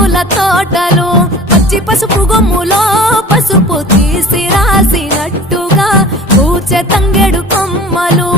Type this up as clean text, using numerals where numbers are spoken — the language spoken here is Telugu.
పూల తోటలు పచ్చి పసుపు గొమ్ములో పసుపు తీసి రాసినట్టుగా పూచె తంగెడు కొమ్మలు